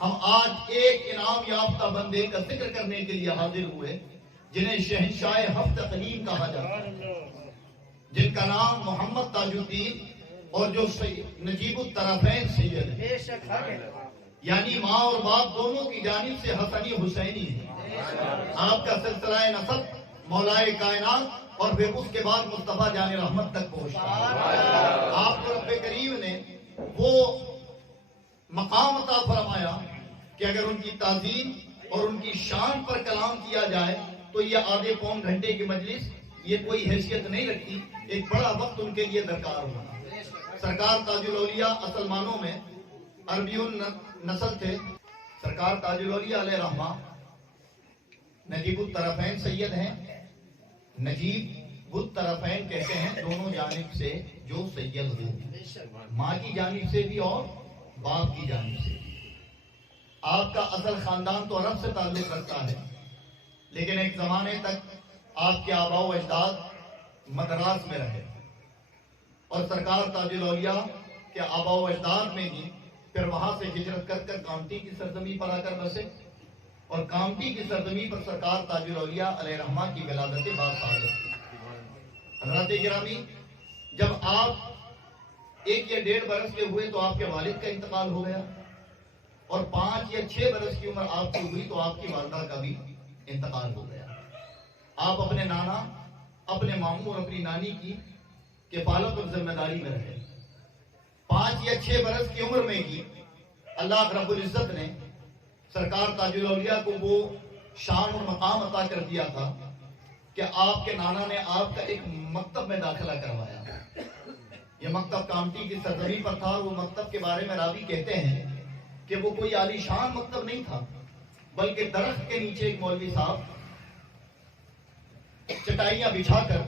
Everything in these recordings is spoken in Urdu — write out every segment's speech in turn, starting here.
ہم آج ایک انعام یافتہ بندے کا ذکر کرنے کے لیے حاضر ہوئے جنہیں شہنشاہ ہفت قلیم کہا جاتا ہے، جن کا نام محمد تاج الدین اور جو نجیب الطرفین سید ہے، یعنی ماں اور باپ دونوں کی جانب سے حسنی حسینی ہے۔ آپ کا سلسلہ نسب مولائے کائنات اور پھر اس کے بعد مصطفیٰ جان رحمت تک پہنچتا ہے۔ آپ کو رب کریم نے وہ مقام عطا فرمایا کہ اگر ان کی تعظیم اور ان کی شان پر کلام کیا جائے تو یہ آدھے پون گھنٹے کی مجلس یہ کوئی حیثیت نہیں رکھتی، ایک بڑا وقت ان کے لیے درکار ہونا۔ سرکار تاج الاولیاء اصل معنوں میں عربی نسل تھے۔ سرکار تاج الاولیاء علیہ رحمہ نجیب الطرفین سید ہیں۔ نجیب الطرفین کہتے ہیں دونوں جانب سے جو سید ہو، ماں کی جانب سے بھی اور باپ کی جانب سے بھی۔ آپ کا اصل خاندان تو عرب سے تعلق رکھتا ہے، لیکن ایک زمانے تک آپ کے آباء و اجداد مدراس میں رہے، اور سرکار تاج الاولیاء کے آباء و اجداد میں ہی پھر وہاں سے ہجرت کر کر کامٹی کی سرزمین پر آ کر بسے، اور کامٹی کی سرزمین پر سرکار تاج الاولیاء علیہ رحمہ کی ولادت باثبات۔ حضرات گرامی، جب آپ 1 یا 1.5 برس کے ہوئے تو آپ کے والد کا انتقال ہو گیا، اور 5 یا 6 برس کی عمر آپ کی ہوئی تو آپ کی والدہ کا بھی انتقال ہو گیا۔ آپ اپنے نانا، اپنے ماموں اور اپنی نانی کی کفالت اور ذمہ داری میں رہے۔ 5 یا 6 برس کی عمر میں ہی اللہ رب العزت نے سرکار تاج الاولیاء کو وہ شان اور مقام عطا کر دیا تھا کہ آپ کے نانا نے آپ کا ایک مکتب میں داخلہ کروایا۔ یہ مکتب کامٹی کی سرزمین پر تھا، اور وہ مکتب کے بارے میں راوی کہتے ہیں کہ وہ کوئی عالی شان مکتب نہیں تھا، بلکہ درخت کے نیچے ایک مولوی صاحب چٹائیاں بچھا کر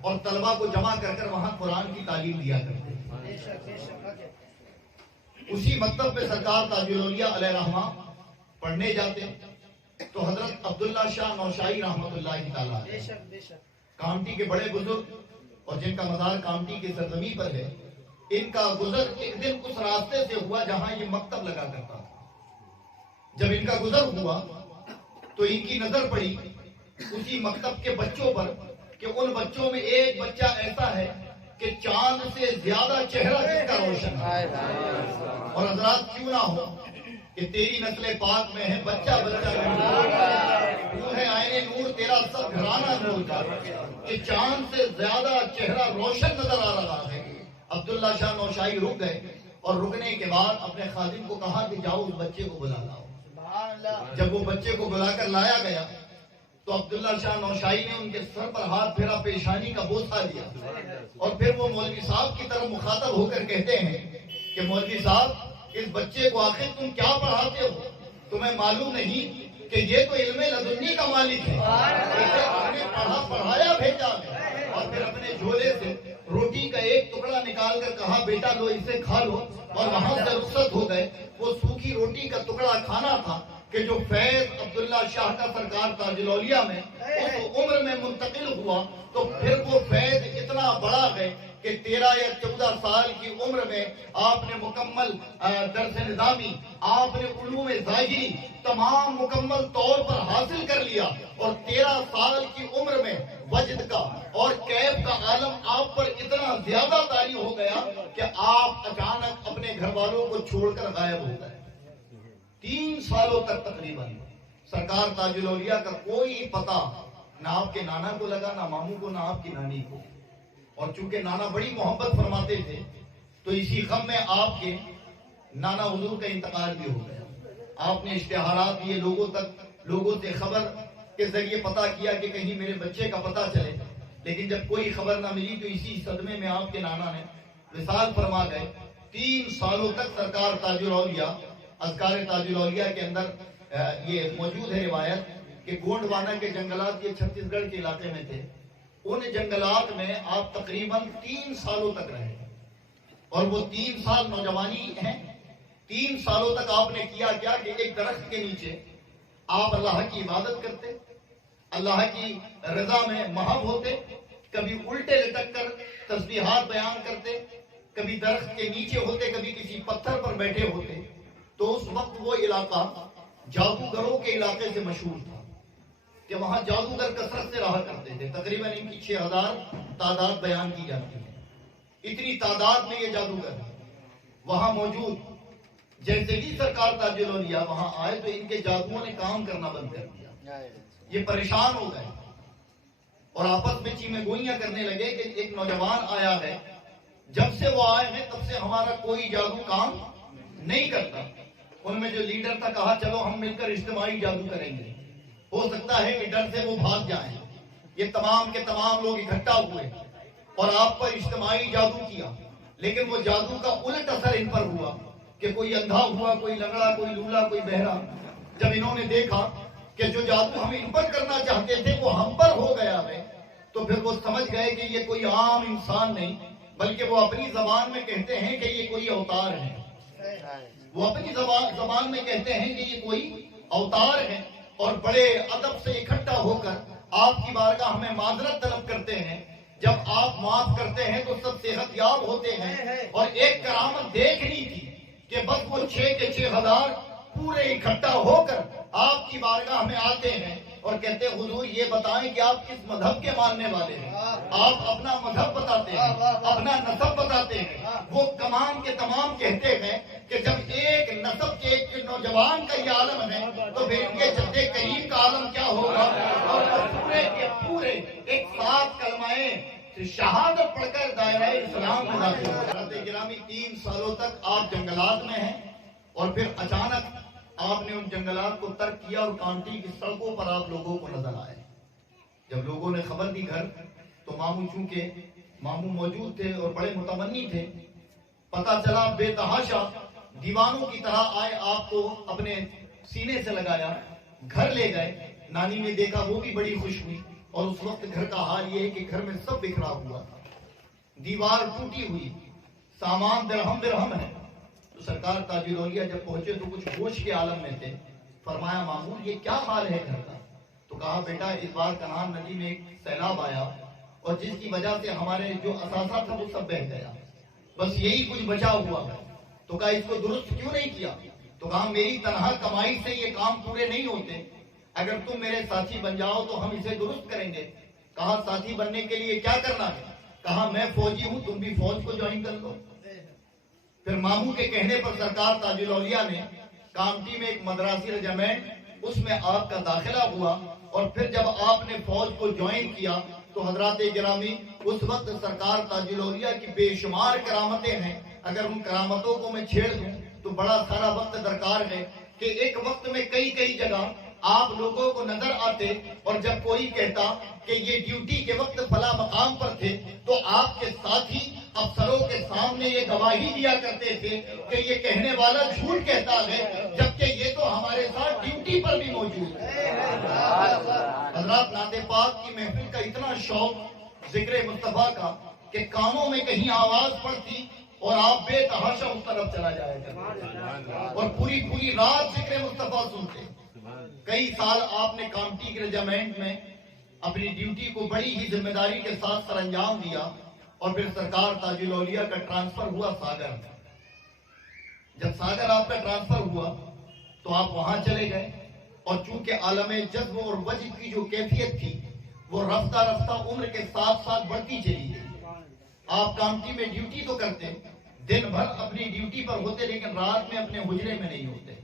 اور طلبہ کو جمع کر کر وہاں قرآن کی تعلیم دیا کرتے۔ اسی مکتب میں سرکار تاج الاولیاء علیہ رحمہ پڑھنے جاتے تو حضرت عبداللہ شاہ نوشائی رحمۃ اللہ تعالیٰ کامٹی کے بڑے بزرگ اور جن کا مزار کامٹی کی سرزمین پر ہے، ان کا گزر ایک دن اس راستے سے ہوا جہاں یہ مکتب لگا کرتا تھا۔ جب ان کا گزر ہوا تو ان کی نظر پڑی اسی مکتب کے بچوں پر کہ ان بچوں میں ایک بچہ ایسا ہے کہ چاند سے زیادہ چہرہ جس کا روشن ہے، اور حضرات کیوں نہ ہو کہ تیری نسل پاک میں ہے بچہ بچہ نور ہے، آئینے نور تیرا سب گھرانہ نور کا، کہ چاند سے زیادہ چہرہ روشن نظر آ رہا ہے۔ عبداللہ شاہ نوشائی رک گئے، اور رکنے کے بعد اپنے خادم کو کہا کہ جاؤ اس بچے کو بلا لاؤ۔ جب وہ بچے کو بلا کر لایا گیا تو عبداللہ شاہ نوشائی نے ان کے سر پر ہاتھ پھیرا، پیشانی کا بوسہ دیا، اور پھر وہ مولوی صاحب کی طرف مخاطب ہو کر کہتے ہیں کہ مولوی صاحب، اس بچے کو آخر تم کیا پڑھاتے ہو؟ تمہیں معلوم نہیں کہ یہ تو علم لدنی کا مالک ہے، اسے پڑھایا بھیجا ہے۔ اور پھر اپنے جھولے سے روٹی کا ایک ٹکڑا نکال کر کہا بیٹا لو اسے کھا لو، اور وہاں سے رخصت ہو گئے۔ وہ سوکھی روٹی کا ٹکڑا کھانا تھا کہ جو فیض عبداللہ شاہ کا سرکار تاج الاولیاء میں اس عمر میں منتقل ہوا، تو پھر وہ فیض اتنا بڑا ہے کہ 13 یا 14 سال کی عمر میں آپ نے مکمل درس نظامی، آپ نے علوم ظاہری تمام مکمل طور پر حاصل کر لیا، اور 13 سال کی عمر میں وجد کا اور کیف کا عالم آپ پر اتنا زیادہ طاری ہو گیا کہ آپ اچانک اپنے گھر والوں کو چھوڑ کر غائب ہو گئے۔ 3 سالوں تک تقریباً سرکار تاج الاولیاء کا کوئی پتہ نہ آپ کے نانا کو لگا، نہ ماموں کو، نہ آپ کی نانی کو۔ اور چونکہ نانا بڑی محبت فرماتے تھے تو اسی غم میں آپ کے نانا حضور کا انتقال بھی ہو گیا۔ آپ نے اشتہارات دیے لوگوں تک، لوگوں سے خبر کے ذریعے پتہ کیا کہ کہیں میرے بچے کا پتہ چلے، لیکن جب کوئی خبر نہ ملی تو اسی صدمے میں آپ کے نانا نے وصال فرما گئے۔ 3 سالوں تک سرکار تاج الاولیاء اذکار تاج الاولیاء کے اندر یہ موجود ہے روایت کہ گونڈوانا کے جنگلات، یہ چھتیس گڑھ کے علاقے میں تھے، ان جنگلات میں آپ تقریباً 3 سالوں تک رہے، اور وہ 3 سال نوجوانی ہیں۔ 3 سالوں تک آپ نے کیا کیا کہ ایک درخت کے نیچے آپ اللہ کی عبادت کرتے، اللہ کی رضا میں محو ہوتے، کبھی الٹے لٹک کر تسبیحات بیان کرتے، کبھی درخت کے نیچے ہوتے، کبھی کسی پتھر پر بیٹھے ہوتے، تو اس وقت وہ علاقہ جادوگروں کے علاقے سے مشہور تھا کہ وہاں جادوگر کثرت سے رہا کرتے تھے. تقریباً ان کی 6000 تعداد بیان کی جاتی ہے. اتنی تعداد میں یہ جادوگر وہاں موجود. جیسے ہی سرکار تاج الاولیاء وہاں آئے تو ان کے جادوؤں نے کام کرنا بند کر دیا. یہ پریشان ہو گئے اور آپس میں چیمیں گوئیاں کرنے لگے کہ ایک نوجوان آیا ہے, جب سے وہ آئے ہیں تب سے ہمارا کوئی جادو کام نہیں کرتا. ان میں جو لیڈر تھا کہا چلو ہم مل کر اجتماعی جادو کریں گے, ہو سکتا ہے کہ ڈر سے وہ بھاگ جائیں. یہ تمام کے تمام لوگ اکٹھا ہوئے اور آپ پر اجتماعی جادو کیا, لیکن وہ جادو کا الٹ اثر ان پر ہوا کہ کوئی اندھا ہوا, کوئی لنگڑا, کوئی لولا, کوئی بہرا. جب انہوں نے دیکھا کہ جو جادو ہم ان پر کرنا چاہتے تھے وہ ہم پر ہو گیا ہے, تو پھر وہ سمجھ گئے کہ یہ کوئی عام انسان نہیں بلکہ وہ اپنی زبان میں کہتے ہیں کہ یہ کوئی اوتار ہے. وہ اپنی زبان میں کہتے ہیں کہ یہ کوئی اوتار ہے, اور بڑے ادب سے اکٹھا ہو کر آپ کی بارگاہ میں معذرت طلب کرتے ہیں. جب آپ معاف کرتے ہیں تو سب صحت یاب ہوتے ہیں. اور ایک کرامت دیکھنی تھی کہ بس وہ 6 کے 6000 پورے اکٹھا ہو کر آپ کی بارگاہ میں آتے ہیں اور کہتے ہیں حضور یہ بتائیں کہ آپ کس مذہب کے ماننے والے ہیں. آپ اپنا مذہب بتاتے ہیں, اپنا نسب بتاتے ہیں. وہ تمام کے تمام کہتے ہیں کہ جب ایک نسب کے ایک نوجوان کا یہ عالم ہے تو پھر ان کے جد کریم کا عالم کیا ہوگا. اور وہ پورے کے پورے ایک ساتھ کلمہ شہادت پڑھ کر دائرہ اسلام میں داخل ہوئے. حضرت گرامی 3 سالوں تک آپ جنگلات میں ہیں اور پھر اچانک آپ نے ان جنگلات کو ترک کیا اور کانٹی کی سڑکوں پر آپ لوگوں کو نظر آئے. جب لوگوں نے خبر دی گھر, تو ماموں چونکہ ماموں موجود تھے اور بڑے متمنی تھے, پتہ چلا بے تحاشا دیوانوں کی طرح آئے, آپ کو اپنے سینے سے لگایا, گھر لے گئے. نانی نے دیکھا, وہ بھی بڑی خوش ہوئی. اور اس وقت گھر کا حال یہ ہے کہ گھر میں سب بکھرا ہوا تھا, دیوار ٹوٹی ہوئی, سامان درہم درہم ہے. تو سرکار تاج الاولیاء جب پہنچے تو کچھ ہوش کے عالم میں تھے. فرمایا ماموں یہ کیا حال ہے گھر کا؟ تو کہا بیٹا اس بار کنان ندی میں ایک سیلاب آیا اور جس کی وجہ سے ہمارے جو اثاثہ تھا وہ سب بہہ گیا, بس یہی کچھ بچا ہوا ہے. تو کہا اس کو درست کیوں نہیں کیا؟ تو کہا میری تنہا کمائی سے یہ کام پورے نہیں ہوتے, اگر تم میرے ساتھی بن جاؤ تو ہم اسے درست کریں گے. کہا ساتھی بننے کے لیے کیا کرنا ہے؟ کہا میں فوجی ہوں, تم بھی فوج کو جوائن کر لو. پھر ماموں کے کہنے پر سرکار تاج الاولیاء نے کامٹی میں ایک مدراسی رجمنٹ, اس میں آپ کا داخلہ ہوا. اور پھر جب آپ نے فوج کو جوائن کیا تو حضرات گرامی اس وقت سرکار تاج الاولیاء کی بے شمار کرامتیں ہیں. اگر ان کرامتوں کو میں چھیڑ دوں تو بڑا سارا وقت درکار ہے کہ ایک وقت میں کئی جگہ آپ لوگوں کو نظر آتے, اور جب کوئی کہتا کہ یہ ڈیوٹی کے وقت فلاں مقام پر تھے تو آپ کے ساتھی افسروں کے سامنے یہ گواہی دیا کرتے تھے کہ یہ کہنے والا جھوٹ کہتا ہے, جبکہ یہ تو ہمارے ساتھ ڈیوٹی پر بھی موجود ہے. حضرات نعت پاک کی محفل کا اتنا شوق ذکر مصطفیٰ کا کہ کانوں میں کہیں آواز پڑتی اور آپ بے تحاشا اس طرف چلا جائے گا اور پوری رات ذکر مصطفیٰ سنتے. کئی سال آپ نے کامٹی کے رجمنٹ میں اپنی ڈیوٹی کو بڑی ہی ذمہ داری کے ساتھ سر انجام دیا. اور پھر سرکار تاج الاولیاء کا ٹرانسفر ہوا ساگر. جب ساگر آپ کا ٹرانسفر ہوا تو آپ وہاں چلے گئے, اور چونکہ عالم جذب اور وجد کی جو کیفیت تھی وہ رفتہ عمر کے ساتھ ساتھ بڑھتی چلی گئی. آپ کامٹی میں ڈیوٹی تو کرتے, دن بھر اپنی ڈیوٹی پر ہوتے, لیکن رات میں اپنے حجرے میں نہیں ہوتے,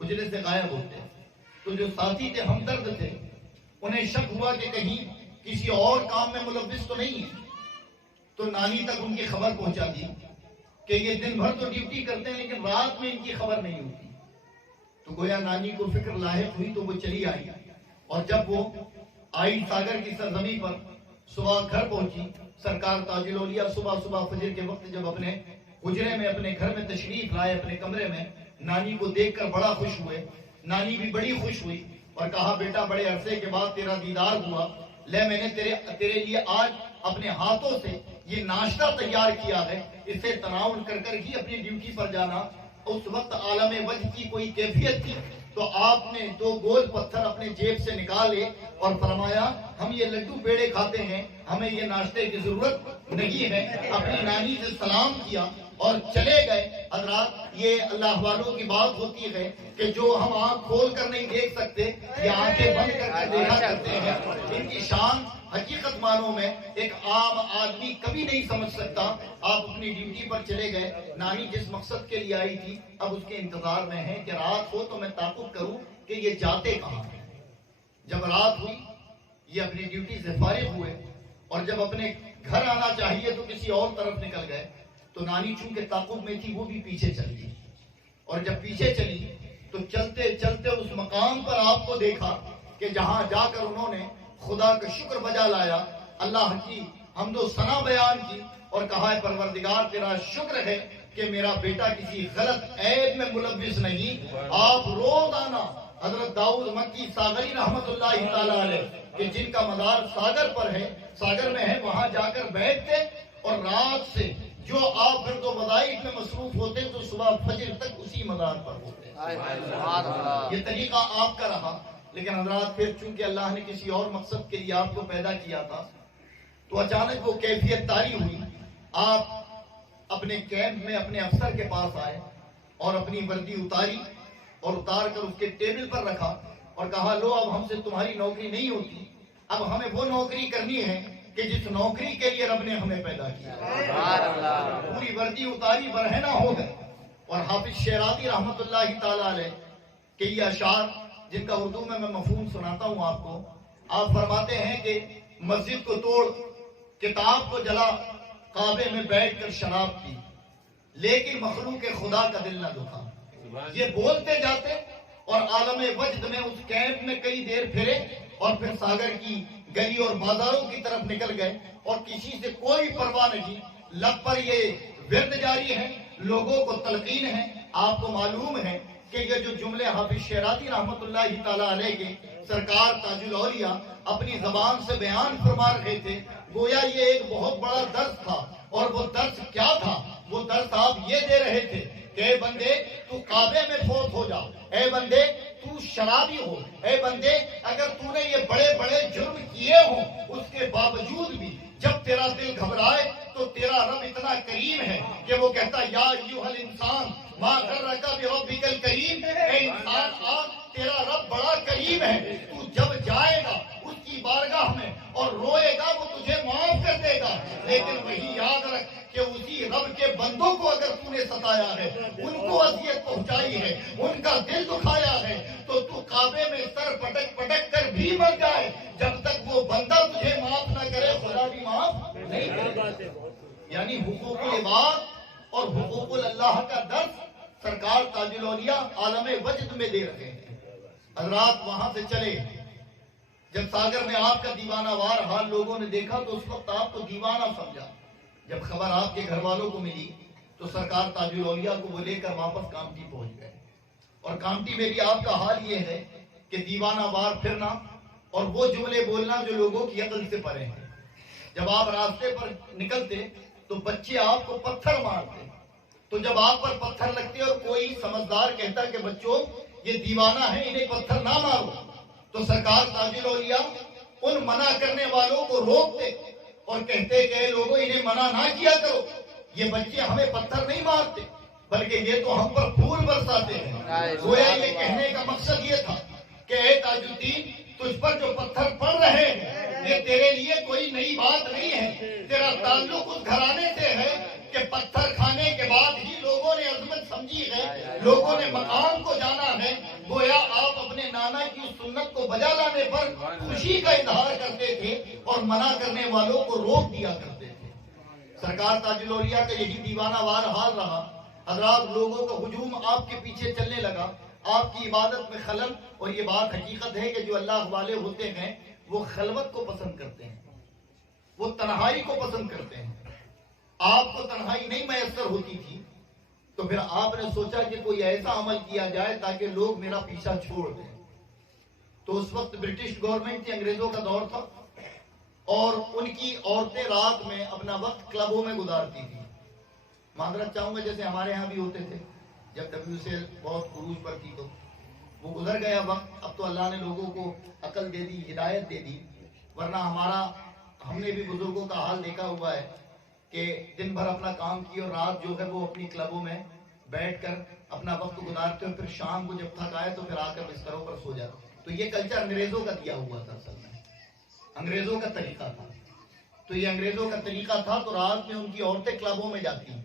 حجرے سے غائب ہوتے. تو جو ساتھی تھے, ہمدرد تھے, انہیں شک ہوا کہ کہیں کسی اور کام میں ملوث تو نہیں ہے. تو نانی تک ان کی خبر پہنچا دی کہ یہ دن بھر تو ڈیوٹی کرتے ہیں لیکن رات میں ان کی خبر نہیں ہوتی. تو گویا نانی کو فکر لاحق ہوئی تو وہ چلی آئی. اور جب وہ آئی ساگر کی سرزمین پر, صبح گھر پہنچی. سرکار تاج الاولیاء صبح فجر کے وقت جب اپنے حجرے میں اپنے گھر میں تشریف لائے, اپنے کمرے میں, نانی کو دیکھ کر بڑا خوش ہوئے. نانی بھی بڑی خوش ہوئی اور کہا بیٹا بڑے عرصے کے بعد تیرا دیدار ہوا, لے میں نے تیرے لیے آج اپنے ہاتھوں سے یہ ناشتہ تیار کیا ہے, اسے تناول کر ہی اپنی ڈیوٹی پر جانا. اس وقت عالم وجد کی کوئی کیفیت تھی تو آپ نے 2 گول پتھر اپنے جیب سے نکالے اور فرمایا ہم یہ لڈو پیڑے کھاتے ہیں, ہمیں یہ ناشتے کی ضرورت نہیں ہے. اپنی نانی سے سلام کیا اور چلے گئے. حضرات یہ اللہ والوں کی بات ہوتی ہے کہ جو ہم آنکھ کھول کر نہیں دیکھ سکتے یہ آنکھیں بند کر کے دیکھا کرتے ہیں. ان کی شان حقیقت معنوں میں ایک عام آدمی کبھی نہیں سمجھ سکتا. آپ اپنی ڈیوٹی پر چلے گئے. نانی جس مقصد کے لیے آئی تھی اب اس کے انتظار میں ہے کہ رات ہو تو میں تعاقب کروں کہ یہ جاتے کہاں ہیں. جب رات ہوئی یہ اپنی ڈیوٹی سے فارغ ہوئے اور جب اپنے گھر آنا چاہیے تو کسی اور طرف نکل گئے. تو نانی چونکہ تعاقب میں تھی وہ بھی پیچھے چل گئی. اور جب پیچھے چلی تو چلتے چلتے اس مقام پر آپ کو دیکھا کہ جہاں جا کر انہوں نے خدا کا شکر بجا لایا, اللہ کی حمد و ثنا بیان کی اور کہا ہے پروردگار تیرا شکر ہے کہ میرا بیٹا کسی غلط عیب میں ملوث نہیں. آپ روزانہ حضرت داؤد مکی ساغری رحمت اللہ تعالی علیہ کہ جن کا مدار ساگر پر ہے, ساگر میں ہے, وہاں جا کر بیٹھتے اور رات سے جو آپ پھر تو وظائف میں مصروف ہوتے تو صبح فجر تک اسی مدار پر ہوتے. یہ طریقہ آپ کا رہا. لیکن حضرات پھر چونکہ اللہ نے کسی اور مقصد کے لیے آپ کو پیدا کیا تھا تو اچانک وہ کیفیت طاری ہوئی. آپ اپنے کیمپ میں اپنے افسر کے پاس آئے اور اپنی وردی اتاری اور اتار کر اس کے ٹیبل پر رکھا اور کہا لو اب ہم سے تمہاری نوکری نہیں ہوتی, اب ہمیں وہ نوکری کرنی ہے کہ جس نوکری کے لیے رب نے ہمیں پیدا کیا. پوری وردی اتاری برہنہ ہو گئے. اور حافظ شیرازی رحمت اللہ تعالی علیہ کہ یہ اشعار جن کا اردو میں مفہوم سناتا ہوں آپ کو, آپ فرماتے ہیں کہ مسجد کو توڑ, کتاب کو جلا, کعبے میں بیٹھ کر شراب پی, لیکن مخلوق خدا کا دل نہ دکھا. یہ بولتے جاتے اور عالم وجد میں اس کیمپ میں کئی دیر پھرے اور پھر ساگر کی گلی اور بازاروں کی طرف نکل گئے اور کسی سے کوئی پرواہ نہیں. لب پر یہ ورد جاری ہے, لوگوں کو تلقین ہے. آپ کو معلوم ہے کہ یہ جو جملے حافظ شیرازی رحمت اللہ تعالی علیہ کے سرکار تاج الاولیاء اپنی زبان سے بیان فرما رہے تھے, گویا یہ ایک بہت بڑا درس تھا. اور وہ درس کیا تھا؟ وہ درس آپ یہ دے رہے تھے کہ اے بندے تو کعبے میں فوت ہو جا, اے بندے تو شرابی ہو, اے بندے اگر تو نے یہ بڑے بڑے جرم کیے ہوں اس کے باوجود بھی جب تیرا دل گھبرائے تو تیرا رب اتنا کریم ہے کہ وہ کہتا یا ایھا الانسان ما غرک بربک الکریم, اے انسان آ تیرا رب بڑا کریم ہے, تو جب جائے گا اس کی بارگاہ میں اور روئے گا وہ تجھے معاف کر دے گا. لیکن وہی یاد رکھ کہ اسی رب کے بندوں کو اگر تو نے ستایا ہے, ان کو اذیت پہنچائی ہے, ان کا دل دکھایا ہے, تو کعبے میں سر پٹک پٹک کر بھی مر جائے, جب تک وہ بندہ تجھے معاف نہ کرے خدا بھی معاف نہیں کرے. یعنی حقوق العباد اور حقوق اللہ کا درس سرکار تاج الاولیاء عالم وجد میں دے رہے ہیں. حضرات وہاں سے چلے, جب ساگر میں آپ کا دیوانہ وار حال لوگوں نے دیکھا تو اس وقت آپ کو دیوانہ سمجھا. جب خبر آپ کے گھر والوں کو ملی تو سرکار تاج الاولیاء کو وہ لے کر واپس کامٹی پہنچ گئے. اور کامٹی میں بھی آپ کا حال یہ ہے کہ دیوانہ وار پھرنا اور وہ جملے بولنا جو لوگوں کی عقل سے پرے ہیں. جب آپ راستے پر نکلتے تو بچے آپ کو پتھر مارتے, تو جب آپ پر پتھر لگتے اور کوئی سمجھدار کہتا کہ بچوں یہ دیوانہ ہے انہیں پتھر نہ مارو, تو سرکار تاج الاولیاء ان منع کرنے والوں کو روکتے اور کہتے کہ لوگوں انہیں منع نہ کیا کرو, یہ بچے ہمیں پتھر نہیں مارتے بلکہ یہ تو ہم پر پھول برساتے ہیں. گویا یہ کہنے کا مقصد یہ تھا کہ اے تاج الدین تجھ پر جو پتھر پڑ رہے ہیں یہ تیرے لیے کوئی نئی بات نہیں ہے, تیرا تعلق اس گھرانے سے ہے کہ پتھر کھانے کے بعد ہی لوگوں نے عظمت سمجھی ہے, لوگوں نے مقام کو جانا ہے. گویا آپ اپنے نانا کی اس سنت کو بجا لانے پر خوشی کا اظہار کرتے تھے اور منع کرنے والوں کو روک دیا کرتے تھے. سرکار تاج الاولیاء کا یہی دیوانہ وار حال رہا. حضرات لوگوں کا ہجوم آپ کے پیچھے چلنے لگا, آپ کی عبادت میں خلل. اور یہ بات حقیقت ہے کہ جو اللہ والے ہوتے ہیں وہ خلوت کو پسند کرتے ہیں, وہ تنہائی کو پسند کرتے ہیں. آپ کو تنہائی نہیں میسر ہوتی تھی تو پھر آپ نے سوچا کہ کوئی ایسا عمل کیا جائے تاکہ لوگ میرا پیچھا چھوڑ دیں. تو اس وقت برٹش گورنمنٹ کی انگریزوں کا دور تھا اور ان کی عورتیں رات میں اپنا وقت کلبوں میں گزارتی تھی. معذرت چاہوں گا جیسے ہمارے یہاں بھی ہوتے تھے جب WCL بہت عروج پر تھی تو وہ گزر گیا وقت. اب تو اللہ نے لوگوں کو عقل دے دی, ہدایت دے دی, ورنہ ہم نے بھی بزرگوں کا حال دیکھا ہوا ہے کہ دن بھر اپنا کام کی اور رات جو ہے وہ اپنی کلبوں میں بیٹھ کر اپنا وقت گزارتے اور پھر شام کو جب تھک آئے تو پھر آ کر بستروں پر سو جاتے. تو یہ کلچر انگریزوں کا دیا ہوا تھا، اصل میں انگریزوں کا طریقہ تھا. تو یہ انگریزوں کا طریقہ تھا. تو رات میں ان کی عورتیں کلبوں میں جاتی ہیں.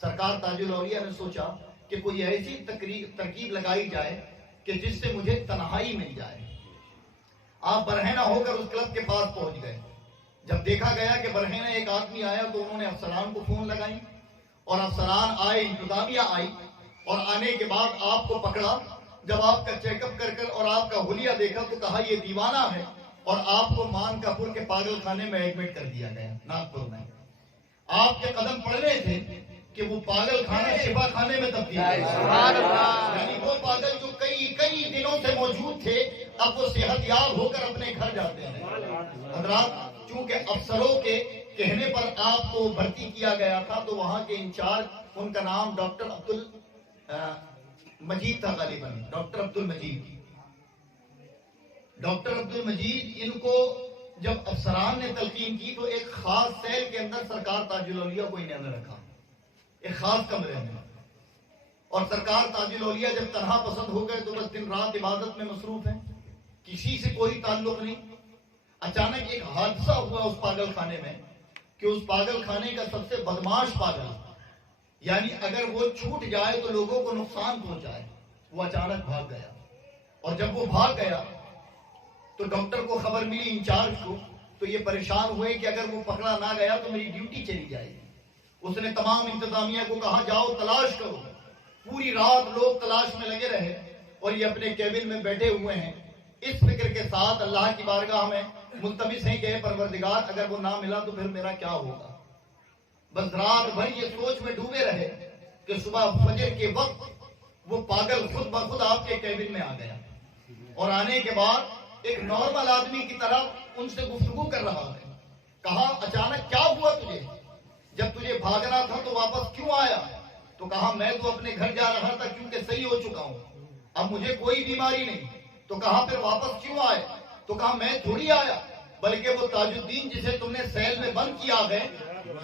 سرکار تاج الاولیاء نے سوچا کہ کوئی ایسی ترکیب لگائی جائے کہ جس سے مجھے تنہائی مل جائے. آپ برہنہ ہو کر اس کلب کے پاس پہنچ گئے. جب دیکھا گیا کہ برہنہ ایک آدمی آیا تو انہوں نے افسران کو فون لگائی اور افسران آئے، انتظامیہ آئی اور آنے کے بعد آپ کو پکڑا. جب آپ کا چیک اپ کر اور آپ کا حلیہ دیکھا تو کہا یہ دیوانہ ہے اور آپ کو مانکاپور کے پاگل خانے میں ایڈمٹ کر دیا گیا. ناگپور میں آپ کے قدم پڑنے تھے کہ وہ پاگل خانہ شفا خانے میں تبدیل ہو. یعنی وہ پاگل جو کئی دنوں سے موجود تھے اب وہ صحت یاب ہو کر اپنے گھر جاتے ہیں. حضرات چونکہ افسروں کے کہنے پر آپ کو بھرتی کیا گیا تھا تو وہاں کے انچارج، ان کا نام ڈاکٹر مجید تھا غالباً، ڈاکٹر عبد المجید. ان کو جب افسران نے تلقین کی تو ایک خاص سیل کے اندر سرکار تاج الاولیاء کو انہوں نے رکھا، ایک خاص کمرے میں. اور سرکار تاج الاولیاء جب تنہا پسند ہو گئے تو بس دن رات عبادت میں مصروف ہیں، کسی سے کوئی تعلق نہیں. اچانک ایک حادثہ ہوا اس پاگل خانے میں کہ اس پاگل خانے کا سب سے بدماش پاگل، یعنی اگر وہ چھوٹ جائے تو لوگوں کو نقصان پہنچائے، وہ اچانک بھاگ گیا. اور جب وہ بھاگ گیا تو ڈاکٹر کو خبر ملی، انچارج کو. تو یہ پریشان ہوئے کہ اگر وہ پکڑا نہ گیا تو میری ڈیوٹی چلی جائے گی. اس نے تمام انتظامیہ کو کہا جاؤ تلاش کرو. پوری رات لوگ تلاش میں لگے رہے اور یہ اپنے کیبن میں بیٹھے ہوئے ہیں اس فکر کے ساتھ اللہ کی بارگاہ میں ملتمس ہیں کہ اے پروردگار اگر وہ نہ ملا تو پھر میرا کیا ہوگا. بس رات بھر یہ سوچ میں ڈوبے رہے کہ صبح فجر کے وقت وہ پاگل خود بخود آپ کے کیبن میں آ گیا اور آنے کے بعد ایک نارمل آدمی کی طرح ان سے گفتگو کر رہا ہے. کہا اچانک کیا ہوا تجھے؟ جب تجھے بھاگنا تھا تو واپس کیوں آیا؟ تو کہا میں تو اپنے گھر جا رہا تھا کیونکہ صحیح ہو چکا ہوں، اب مجھے کوئی بیماری نہیں. تو کہا پھر واپس کیوں آئے؟ تو کہا میں تھوڑی آیا بلکہ وہ تاج الدین جسے تم نے سیل میں بند کیا ہے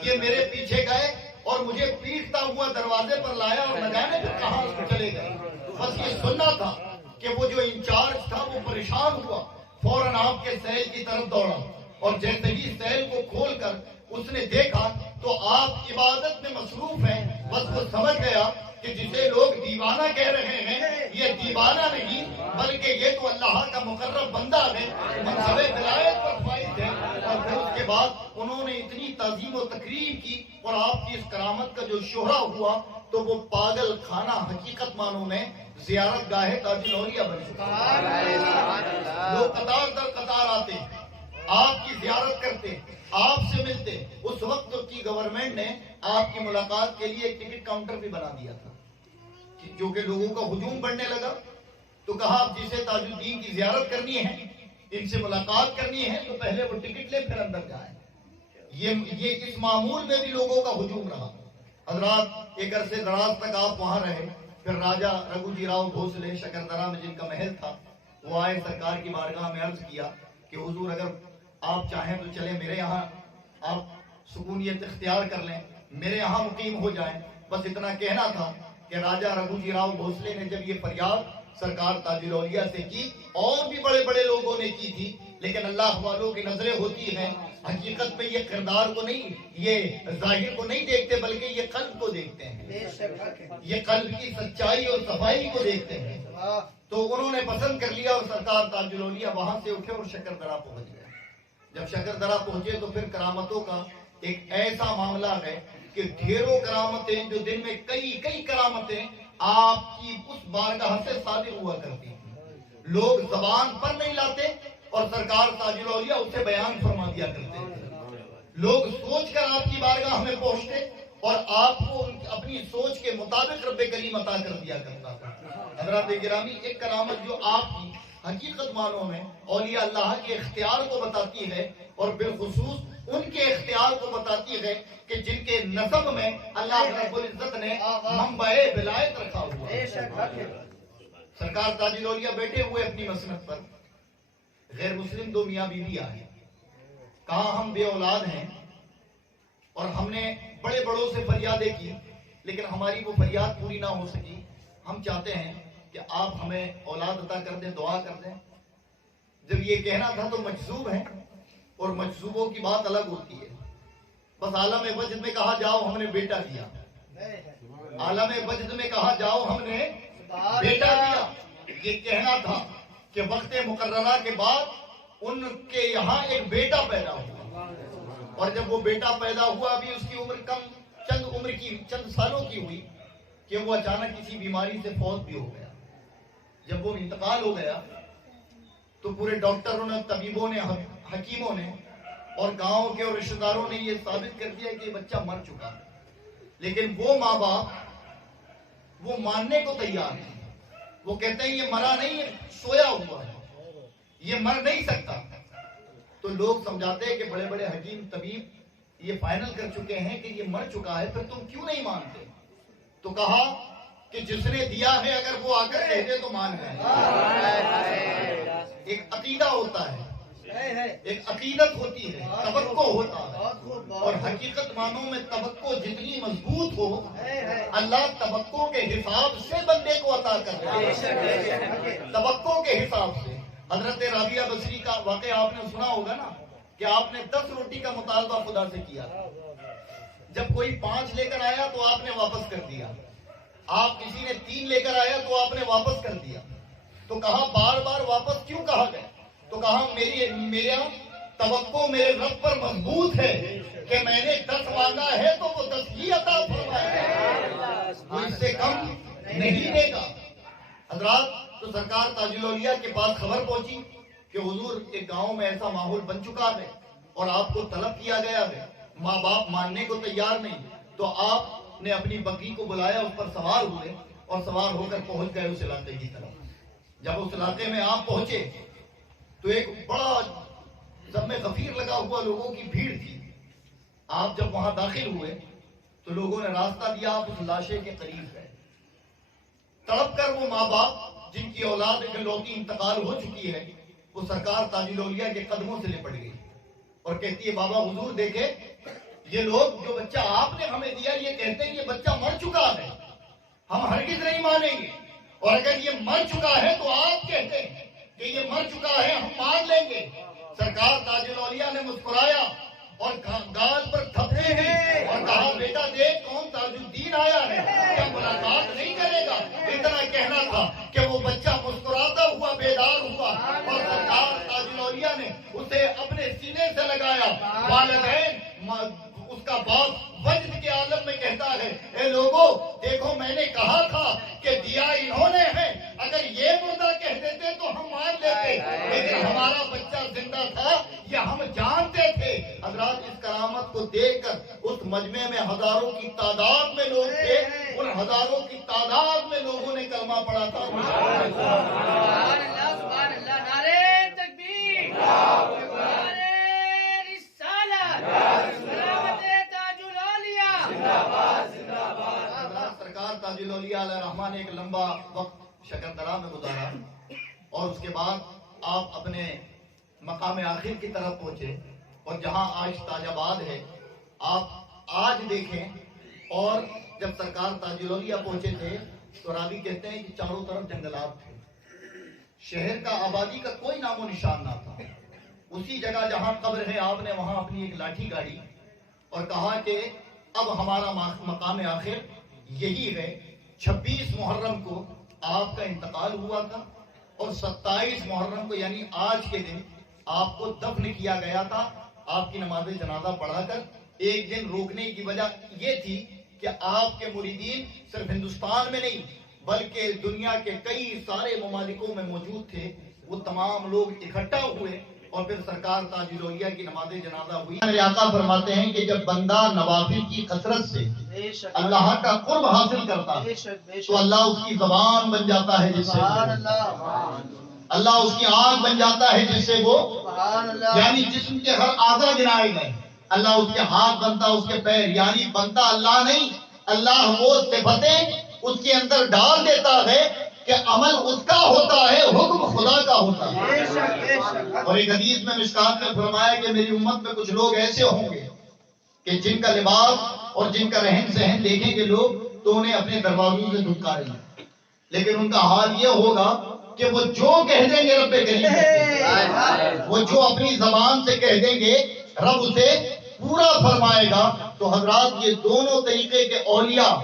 یہ میرے پیچھے گئے اور مجھے پیٹتا ہوا دروازے پر لایا اور نہ جانے پھر کہاں چلے گئے. بس یہ سننا تھا کہ وہ جو انچارج تھا وہ پریشان ہوا، فوراً آپ کے سیل کی طرف دوڑا اور جیسے ہی سیل کو کھول کر اس نے دیکھا تو آپ عبادت میں مصروف ہیں. بس وہ سمجھ گیا کہ جسے لوگ دیوانہ کہہ رہے ہیں یہ دیوانہ نہیں بلکہ یہ تو اللہ کا مقرب بندہ ہے، منصب ولایت پر فائز ہے. اور پھر اس کے بعد انہوں نے اتنی تعظیم و تکریم کی اور آپ کی اس کرامت کا جو شہرہ ہوا تو وہ پاگل خانہ حقیقت معنوں میں زیارت گاہ تاج الاولیاء بن چکا. لوگ قطار در قطار آتے، آپ کی زیارت کرتے، آپ سے ملتے. اس وقت کی گورنمنٹ نے آپ کی ملاقات کے لیے ایک ٹکٹ کاؤنٹر بھی بنا دیا تھا جو کہ لوگوں کا ہجوم بڑھنے لگا تو کہا آپ جسے تاج الدین کی زیارت کرنی ہے، ان سے ملاقات کرنی ہے تو پہلے وہ ٹکٹ لے پھر اندر جائیں. یہ اس معمول میں بھی لوگوں کا ہجوم رہا. حضرات ایک عرصے دراز تک آپ وہاں رہے. پھر راجہ رگھو جی راؤ بھوسلے شکردرہ میں جن کا محل تھا وہ آئے، سرکار کی بارگاہ میں عرض کیا کہ حضور اگر آپ چاہیں تو چلیں میرے یہاں، آپ سکونیت اختیار کر لیں، میرے یہاں مقیم ہو جائیں. بس اتنا کہنا تھا کہ راجہ رگھو جی راؤ بھوسلے نے جب یہ فریاد سرکار تاج الاولیاء سے کی، اور بھی بڑے بڑے لوگوں نے کی تھی لیکن اللہ والوں کی نظریں ہوتی ہیں حقیقت میں یہ کردار کو نہیں، یہ ظاہر کو نہیں دیکھتے بلکہ یہ قلب کو دیکھتے ہیں، یہ قلب کی سچائی اور صفائی کو دیکھتے ہیں. تو انہوں نے پسند کر لیا اور سرکار تاج الاولیاء وہاں سے اٹھے اور شکردرہ پہنچ گئے. جب شکردرہ پہنچے تو پھر کرامتوں کا ایک ایسا معاملہ ہے کہ ڈھیروں کرامتیں جو دن میں کئی کرامتیں آپ کی اس بارگاہ سے صادر ہوا کرتی ہیں. لوگ زبان پر نہیں لاتے اور سرکار تاج الاولیاء اسے بیان فرما دیا کرتے ہیں. لوگ سوچ کر آپ کی بارگاہ میں پہنچتے اور آپ کو اپنی سوچ کے مطابق رب کریم عطا کر دیا کرتا تھا. حضرات گرامی ایک کرامت جو آپ کی حقیقت معنوں میں اولیاء اللہ کے اختیار کو بتاتی ہے اور بالخصوص ان کے اختیار کو بتاتی ہے کہ جن کے نسب میں اللہ رب العزت نے منبع ولایت رکھا ہوا. سرکار تاج الاولیاء بیٹھے ہوئے اپنی مسند پر، غیر مسلم دو میاں بیوی آئے، کہا ہم بے اولاد ہیں اور ہم نے بڑے بڑوں سے فریادیں کی لیکن ہماری وہ فریاد پوری نہ ہو سکی. ہم چاہتے ہیں کہ آپ ہمیں اولاد عطا کر دیں, دعا کر دیں. جب یہ کہنا تھا تو مجذوب ہیں, اور مجذوبوں کی بات الگ ہوتی ہے. بس عالم وجد میں کہا جاؤ ہم نے بیٹا دیا, عالم وجد میں کہا جاؤ ہم نے بیٹا دیا. یہ کہنا تھا کہ وقت مقررہ کے بعد ان کے یہاں ایک بیٹا پیدا ہوا, اور جب وہ بیٹا پیدا ہوا ابھی اس کی عمر کم چند سالوں کی ہوئی کہ وہ اچانک کسی بیماری سے فوت بھی ہو گیا. جب وہ انتقال ہو گیا تو پورے ڈاکٹروں نے, طبیبوں نے, حکیموں نے اور گاؤں کے اور رشتہ داروں نے یہ ثابت کر دیا کہ یہ بچہ مر چکا ہے. لیکن وہ ماں باپ وہ ماننے کو تیار نہیں. وہ کہتے ہیں یہ مرا نہیں ہے, سویا ہوا ہے, یہ مر نہیں سکتا. تو لوگ سمجھاتے ہیں کہ بڑے بڑے حکیم طبیب یہ فائنل کر چکے ہیں کہ یہ مر چکا ہے, پھر تم کیوں نہیں مانتے؟ تو کہا کہ جس نے دیا ہے اگر وہ آ کر کہتے تو مان گئے. ایک عقیدہ ہوتا ہے, ایک عقیدت ہوتی ہے, توقع ہوتا ہے, اور حقیقت مانوں میں توقع جتنی مضبوط ہو اللہ توقع کے حساب سے بندے کو عطا کرتا ہے. توقع کے حساب سے. حضرت رابعہ بصری کا واقعہ آپ نے سنا ہوگا نا, کہ آپ نے 10 روٹی کا مطالبہ خدا سے کیا, جب کوئی 5 لے کر آیا تو آپ نے واپس کر دیا, آپ کسی نے 3 لے کر آیا تو آپ نے واپس کر دیا. تو کہا بار بار واپس کیوں کہا گیا؟ تو کہا میرا توقع میرے رب پر مضبوط ہے کہ میں نے 10 مانگا ہے تو وہ 10 ہی عطا فرمائے گا, وہ اس سے کم نہیں دے گا. حضرات, تو سرکار تاج الاولیاء کے پاس خبر پہنچی کہ حضور ایک گاؤں میں ایسا ماحول بن چکا ہے اور آپ کو طلب کیا گیا ہے, ماں باپ ماننے کو تیار نہیں. تو آپ نے اپنی بکری کو بلایا, اس پر سوار ہوئے اور سوار ہو کر پہنچ گئے اس علاقے کی طرف. جب اس علاقے میں آپ پہنچے تو ایک بڑا ضم غفیر لگا ہوا لوگوں کی بھیڑ تھی. آپ جب وہاں داخل ہوئے تو لوگوں نے راستہ دیا, آپ اس لاشے کے قریب گئے. تڑپ کر وہ ماں باپ جن کی اولاد اکلوتی انتقال ہو چکی ہے وہ سرکار تاج الاولیاء کے قدموں سے لپٹ گئی اور کہتی ہے بابا حضور دیکھے یہ لوگ جو بچہ آپ نے ہمیں دیا یہ کہتے ہیں یہ بچہ مر چکا ہے, ہم ہرگز نہیں مانیں گے, اور اگر یہ مر چکا ہے تو آپ کہتے ہیں کہ یہ مر چکا ہے ہم مان لیں گے. سرکار تاج الاولیاء نے مسکرایا اور گال پر تھپڑے دی اور کہا بیٹا دیکھ کون تاج الدین آیا ہے, کیا ملاقات نہیں کرے گا؟ اتنا کہنا تھا کہ وہ بچہ مسکراتا ہوا بیدار ہوا اور سرکار تاج الاولیاء نے اسے اپنے سینے سے لگایا. والدین اس کا باپ وجد کے عالم میں کہتا ہے اے لوگوں دیکھو میں نے کہا تھا کہ دیا انہوں نے ہے, اگر یہ مردہ کہہ دیتے تو ہم مان لیتے, لیکن ہمارا بچہ زندہ تھا یہ ہم جانتے تھے. حضرات, اس کرامت کو دیکھ کر اس مجمع میں ہزاروں کی تعداد میں لوگ تھے, ان ہزاروں کی تعداد میں لوگوں نے کلمہ پڑھا تھا. سبحان اللہ, سبحان اللہ, نعرہ تکبیر, نعرہ رسالت, سلامت تاج الاولیاء, زندہ باد. سرکار تاج الاولیاء علیہ الرحمٰن نے ایک لمبا وقت شکردرہ میں گزارا اور اس کے بعد آپ اپنے مقام آخر کی طرف پہنچے, اور جہاں آج تاج آباد ہے آپ آج دیکھیں. اور جب سرکار تاج الاولیاء پہنچے تھے تو راوی کہتے ہیں کہ چاروں طرف جنگلات تھے, شہر کا آبادی کا کوئی نام و نشان نہ تھا. اسی جگہ جہاں قبر ہے آپ نے وہاں اپنی ایک لاٹھی گاڑی اور کہا کہ اب ہمارا مقام آخر یہی ہے. 26 محرم کو آپ کا انتقال ہوا تھا اور 27 محرم کو یعنی آج کے دن آپ کو دفن کیا گیا تھا. آپ کی نماز جنازہ پڑھا کر ایک دن روکنے کی وجہ یہ تھی کہ آپ کے مریدین صرف ہندوستان میں نہیں بلکہ دنیا کے کئی سارے ممالکوں میں موجود تھے, وہ تمام لوگ اکٹھا ہوئے اور پھر سرکار تاج الاولیاء کی نماز جنازہ ہوئی. میرے آقا فرماتے ہیں کہ جب بندہ نوافل کی کثرت سے اللہ کا قرب حاصل کرتا ہے تو اللہ اس کی زبان بن جاتا ہے, جس سے اللہ اس کی آنکھ بن جاتا ہے, جس سے وہ یعنی جسم کے ہر اعضاء گنائے گئے. اللہ اس کے ہاتھ بنتا, اس کے پیر, یعنی بنتا اللہ نہیں, اللہ وہ صفتیں اس کے اندر ڈال دیتا ہے کہ عمل اس کا ہوتا ہے, حکم خدا کا ہوتا ہے. اور ایک حدیث میں مشکات میں فرمایا کہ میری امت میں کچھ لوگ ایسے ہوں گے کہ جن کا لباس اور جن کا رہن سہن دیکھیں گے لوگ تو انہیں اپنے دروازوں سے دھتکاریں گے، لیکن ان کا حال یہ ہوگا کہ وہ جو کہہ دیں گے رب کریم، وہ جو اپنی زبان سے کہہ دیں گے رب اسے پورا فرمائے گا۔ تو حضرات یہ دونوں طریقے کے اولیاء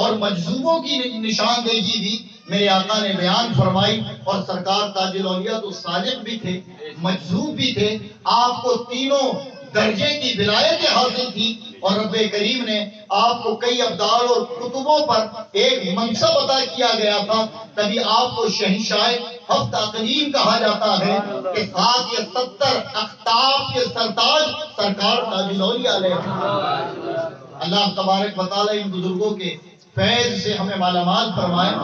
اور مجذوبوں کی نشاندہی بھی میرے آقا نے بیان فرمائی، اور سرکار تاج الاولیاء تو صادق بھی تھے، مجذوب بھی تھے، آپ کو تینوں درجے کی ولایت حاصل تھی، اور رب کریم نے آپ کو کئی ابدال اور کتبوں پر ایک منصب عطا کیا گیا تھا، تبھی آپ کو شہنشاہ ہفت اقلیم کہا جاتا ہے کہ 7 یا 70 اقطاب کے سرتاج سرکار تاج الاولیاء علیہ السلام۔ اللہ تبارک و تعالی ان بزرگوں کے فیض سے ہمیں مالا مال فرمائے۔